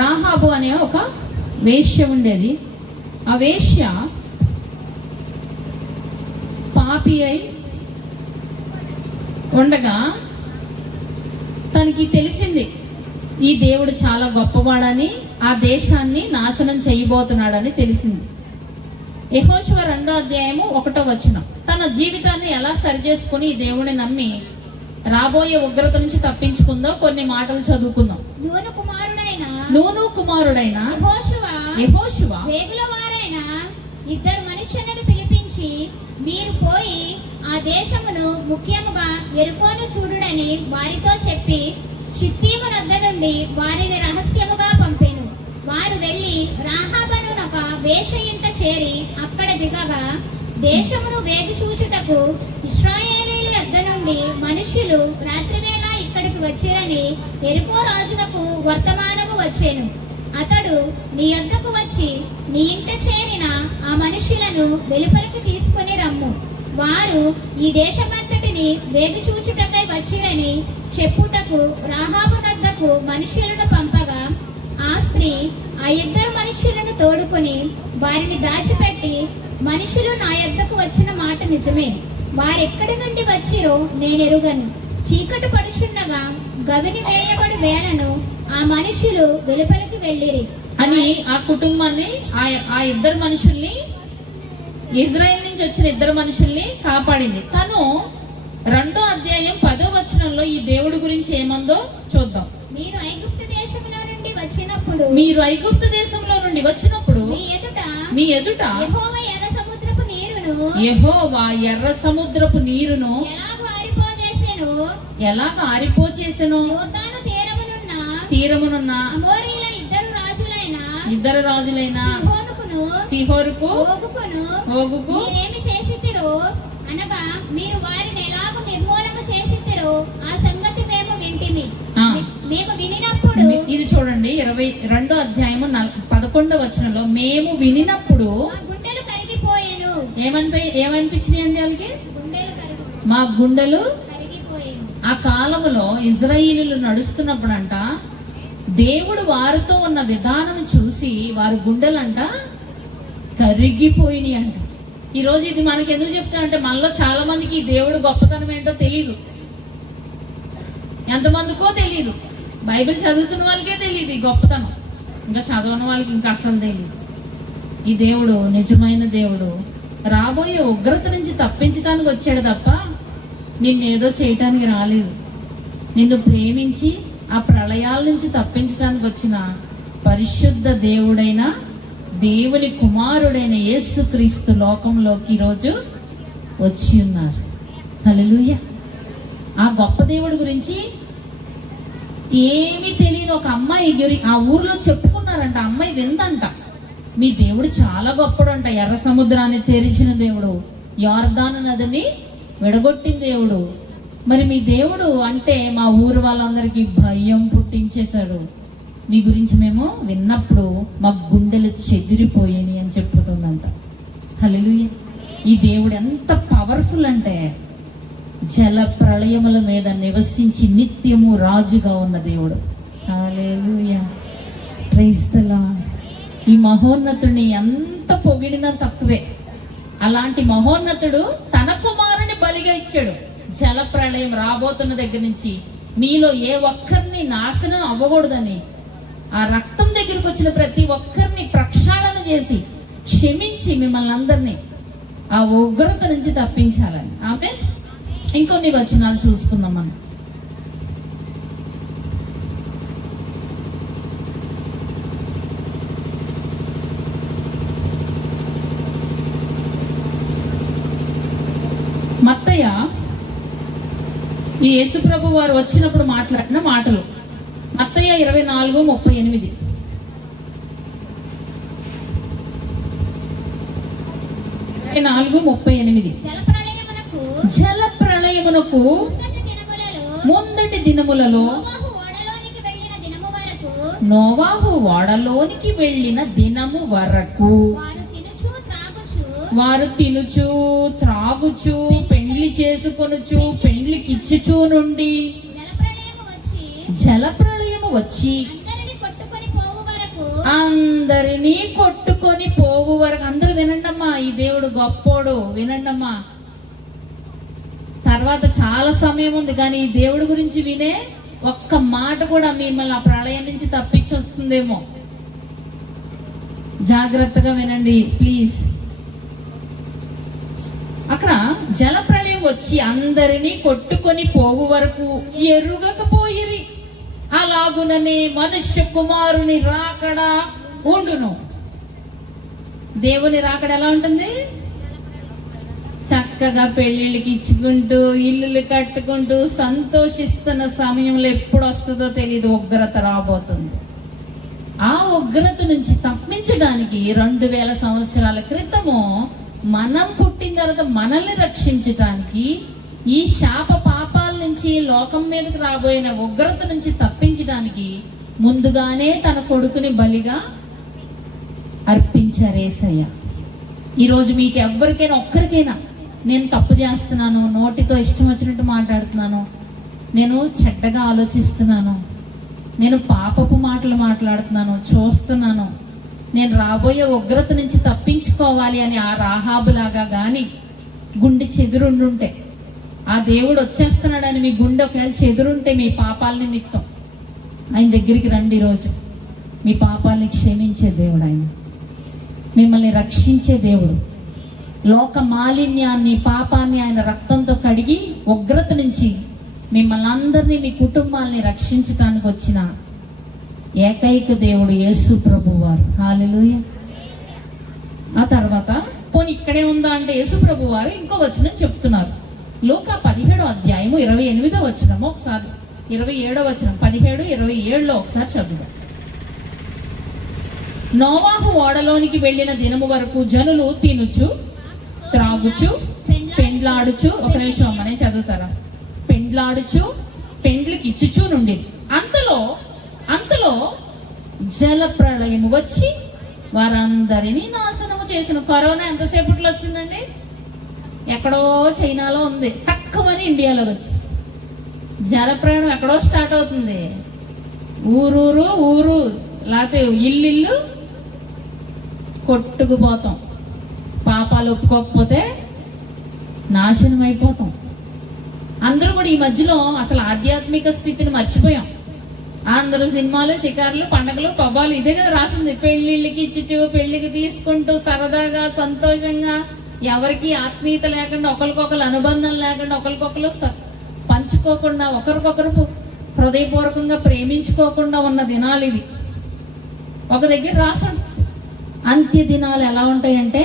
రాహాబు అనే ఒక వేశ్య ఉండేది. ఆ వేశ్య పాపి అయి ఉండగా తనకి తెలిసింది ఈ దేవుడు చాలా గొప్పవాడని, ఆ దేశాన్ని నాశనం చేయబోతున్నాడని తెలిసింది. యెహోషువ 2వ అధ్యాయము 1వ వచనం. తన జీవితాన్ని ఎలా సరిచేసుకుని ఈ దేవుని నమ్మి రాబోయే ఉగ్రత నుంచి తప్పించుకుందో కొన్ని మాటలు చదువుకుందాం. నూను కుమారుడైన యెహోషువ వేగులవారైన 2 మనుష్యులను పిలిపించి, మీరు పోయి ఆ దేశమును ముఖ్యముగా యెరికోను చూడుడని వారితో చెప్పి షిత్తీము నద్ద నుండి వారిని రహస్యముగా పంపెను. వారు వెళ్లి రాహాబనునొక వేశ్య ఇంట చేరి అక్కడ దిగగా, దేశమును వేగు చూచుటకు ఇశ్రాయేలీయుల యొద్ద నుండి మనుష్యులు రాత్రివేళ ఇక్కడికి వచ్చిరని యెరికో రాజునకు వర్తమానము వచ్చెను. అతడు నీ యొద్దకు వచ్చి నీ ఇంట చేరిన ఆ మనుష్యులను వెలుపలికి తీసుకుని రమ్ము, వారు ఈ దేశమంతటిని వేగు చూచుటకై వచ్చిరని చెప్పుటకు రాహాబు నద్దకు మనుష్యులను పంపగా, ఆ స్త్రీ ఆ 2 మనుష్యులను తోడుకొని వారిని దాచిపెట్టి, మనుషులు నా యొద్దకు వచ్చిన మాట నిజమే, వారెక్కడి నుండి వచ్చిరో నేనెరుగను. చీకటి పడుచుండగా గవిని వేయబడి వేళను ఆ మనుషులు వెలుపలికి వెళ్ళిరి అని ఆ కుటుంబాన్ని, ఆ 2 మనుషుల్ని, ఇజ్రాయెల్ నుంచి వచ్చిన 2 మనుషుల్ని కాపాడింది. తను 2వ అధ్యాయం 10వ వచనంలో ఈ దేవుడి గురించి ఏమందో చూద్దాం. మీరు ఐగుప్తు దేశంలో నుండి వచ్చినప్పుడు మీ ఎదుట యెహోవా ఎర్ర సముద్రపు నీరును ఎలాగ ఆరిపోచేసెను. తీరమునున్న 2 రాజులైన సీహోరుకు ఓగుకు అనగా మీరు వారిని ఎలాగ నిర్మూలన చేసితిరో ఆ సంగతి మేము వింటిమి. మేము వినినప్పుడు, ఇది చూడండి 22వ అధ్యాయము 11వ వచనంలో, మేము వినినప్పుడు గుండెలు కరిగిపోయేను. ఏమనిపించినాయి అండి వాళ్ళకి? మా గుండెలు కరిగిపోయేను. ఆ కాలములో ఇజ్రాయేలీయులు నడుస్తున్నప్పుడంట దేవుడు వారితో ఉన్న విధానం చూసి వారి గుండెలంట కరిగిపోయినాయి అంట. ఈరోజు ఇది మనకి ఎందుకు చెప్తానంటే, మనలో చాలా మందికి ఈ దేవుడు గొప్పతనం ఏంటో తెలియదు, ఎంతమందికో తెలియదు. బైబిల్ చదువుతున్న వాళ్ళకే తెలియదు ఈ గొప్పతనం, ఇంకా చదవని వాళ్ళకి ఇంకా అసలు తెలియదు. ఈ దేవుడు నిజమైన దేవుడు, రాబోయే ఉగ్రత నుంచి తప్పించడానికి వచ్చాడు తప్ప నిన్నేదో చేయటానికి రాలేదు. నిన్ను ప్రేమించి ఆ ప్రళయాల నుంచి తప్పించడానికి వచ్చిన పరిశుద్ధ దేవుడైన దేవుని కుమారుడైన యేసుక్రీస్తు లోకంలోకి ఈరోజు వచ్చి ఉన్నారు. హల్లెలూయా. ఆ గొప్ప దేవుడి గురించి ఏమీ తెలియని ఒక అమ్మాయి ఆ ఊర్లో చెప్పుకున్నారంట. అమ్మాయి విందంట, మీ దేవుడు చాలా గొప్పడంట, ఎర్ర సముద్రాన్ని తెరిచిన దేవుడు, యోర్దాను నదిని విడగొట్టిన దేవుడు. మరి మీ దేవుడు అంటే మా ఊరు వాళ్ళందరికీ భయం పుట్టించేశాడు, మీ గురించి మేము విన్నప్పుడు మా గుండెలు చెదిరిపోయాయి అని చెప్పుతుందంట. హల్లెలూయా. ఈ దేవుడు ఎంత పవర్ఫుల్ అంటే, జల ప్రళయముల మీద నివసించి నిత్యము రాజుగా ఉన్న దేవుడు. హల్లెలూయా. Praise the Lord. ఈ మహోన్నతుడిని ఎంత పొగిడినా తక్కువే. అలాంటి మహోన్నతుడు తన కుమారుని బలిగా ఇచ్చాడు. జల ప్రళయం రాబోతున్న దగ్గర నుంచి మీలో ఏ ఒక్కరిని నాశనం అవ్వకూడదని, ఆ రక్తం దగ్గరికి వచ్చిన ప్రతి ఒక్కరిని ప్రక్షాళన చేసి క్షమించి మిమ్మల్ని అందరినీ ఆ ఉగ్రత నుంచి తప్పించాలని. ఆమె ఇంకొన్ని వచనాలు చూసుకుందాం మనం. మత్తయ్య ఈ యేసుప్రభు వారు వచ్చినప్పుడు మాట్లాడిన మాటలు. మత్తయ్య 24:38. జల ప్రళయమునకు ముందటి దినములలో నోవాహు ఓడలోనికి వెళ్ళిన దినము వరకు వారు తినుచు త్రాగుచు పెండ్లి చేసుకొనుచు పెండ్లికిచ్చుచూ నుండి జల ప్రళయము వచ్చి అందరినీ కొట్టుకొని పోవు వరకు. అందరూ వినండమ్మా, ఈ దేవుడు గొప్పోడు, వినండమ్మా. తర్వాత చాలా సమయం ఉంది, కానీ ఈ దేవుడి గురించి వినే ఒక్క మాట కూడా మిమ్మల్ని ఆ ప్రళయం నుంచి తప్పించి వస్తుందేమో. జాగ్రత్తగా వినండి ప్లీజ్. అక్కడ జల ప్రళయం వచ్చి అందరినీ కొట్టుకొని పోవు వరకు ఎరుగకపోయిరి. అలాగుననే మనుష్య కుమారుని రాకడ ఉండును. దేవుని రాకడ ఎలా ఉంటుంది? చక్కగా పెళ్లిళ్ళకి ఇచ్చుకుంటూ ఇల్లులు కట్టుకుంటూ సంతోషిస్తున్న సమయంలో ఎప్పుడు వస్తుందో తెలియదు, ఉగ్రత రాబోతుంది. ఆ ఉగ్రత నుంచి తప్పించడానికి 2000 సంవత్సరాల క్రితము మనం పుట్టిన తర్వాత మనల్ని రక్షించటానికి, ఈ శాప పాపాల నుంచి లోకం మీదకి రాబోయిన ఉగ్రత నుంచి తప్పించడానికి ముందుగానే తన కొడుకుని బలిగా అర్పించారు యేసయ్య. ఈరోజు మీకు ఎవరికైనా ఒక్కరికైనా నేను తప్పు చేస్తున్నాను, నోటితో ఇష్టం వచ్చినట్టు మాట్లాడుతున్నాను, నేను చెడ్డగా ఆలోచిస్తున్నాను, నేను పాపపు మాటలు మాట్లాడుతున్నాను, చూస్తున్నాను, నేను రాబోయే ఉగ్రత నుంచి తప్పించుకోవాలి అని ఆ రాహాబులాగా గాని గుండె చెదురుండుంటే, ఆ దేవుడు వచ్చేస్తున్నాడని మీ గుండె ఒకవేళ చెదురుంటే, మీ పాపాల నిమిత్తం ఆయన దగ్గరికి రండి. ఈరోజు మీ పాపాలని క్షమించే దేవుడు ఆయన, మిమ్మల్ని రక్షించే దేవుడు. లోక మాలిన్యాన్ని, పాపాన్ని ఆయన రక్తంతో కడిగి ఉగ్రత నుంచి మిమ్మల్ని అందరినీ, మీ కుటుంబాలని రక్షించటానికి వచ్చిన ఏకైక దేవుడు యేసు ప్రభువు వారు. హల్లెలూయా. ఆ తర్వాత పోనీ ఇక్కడే ఉందా అంటే యేసు ప్రభువు వారు ఇంకో వచనం చెప్తున్నారు. లూకా 17వ అధ్యాయము 28వ వచనము ఒకసారి, 27వ వచనం, 17, 27లో ఒకసారి చదువు. నోవాహు ఓడలోనికి వెళ్ళిన దినము వరకు జనులు తినుచు త్రాగుచు పెండ్లాడుచు, ఒక నిమిషం అమ్మనే చదువుతారా, పెండ్లాడుచు పెండ్లికి ఇచ్చుచు నుండి అంతలో జల ప్రళయం వచ్చి వారందరినీ నాశనము చేసిన. కరోనా ఎంతసేపట్లో వచ్చిందండి? ఎక్కడో చైనాలో ఉంది, తక్కువని ఇండియాలో వచ్చింది. జల ప్రయాణం ఎక్కడో స్టార్ట్ అవుతుంది, ఊరు లేకపోతే ఇల్లు కొట్టుకుపోతాం. పాపాలు ఒప్పుకోకపోతే నాశనం అయిపోతాం. అందరూ కూడా ఈ మధ్యలో అసలు ఆధ్యాత్మిక స్థితిని మర్చిపోయాం. అందరూ సినిమాలు, షికార్లు, పండగలు, పబ్బాలు, ఇదే కదా రాసింది. పెళ్లిళ్ళకి ఇచ్చుచు, పెళ్లికి తీసుకుంటూ సరదాగా సంతోషంగా, ఎవరికి ఆత్మీయత లేకుండా, ఒకరికొకరు అనుబంధం లేకుండా, ఒకరికొకరు పంచుకోకుండా, ఒకరికొకరు హృదయపూర్వకంగా ప్రేమించుకోకుండా ఉన్న దినాలు ఇవి. ఒక దగ్గర రాసాడు, అంత్య దినాలు ఎలా ఉంటాయంటే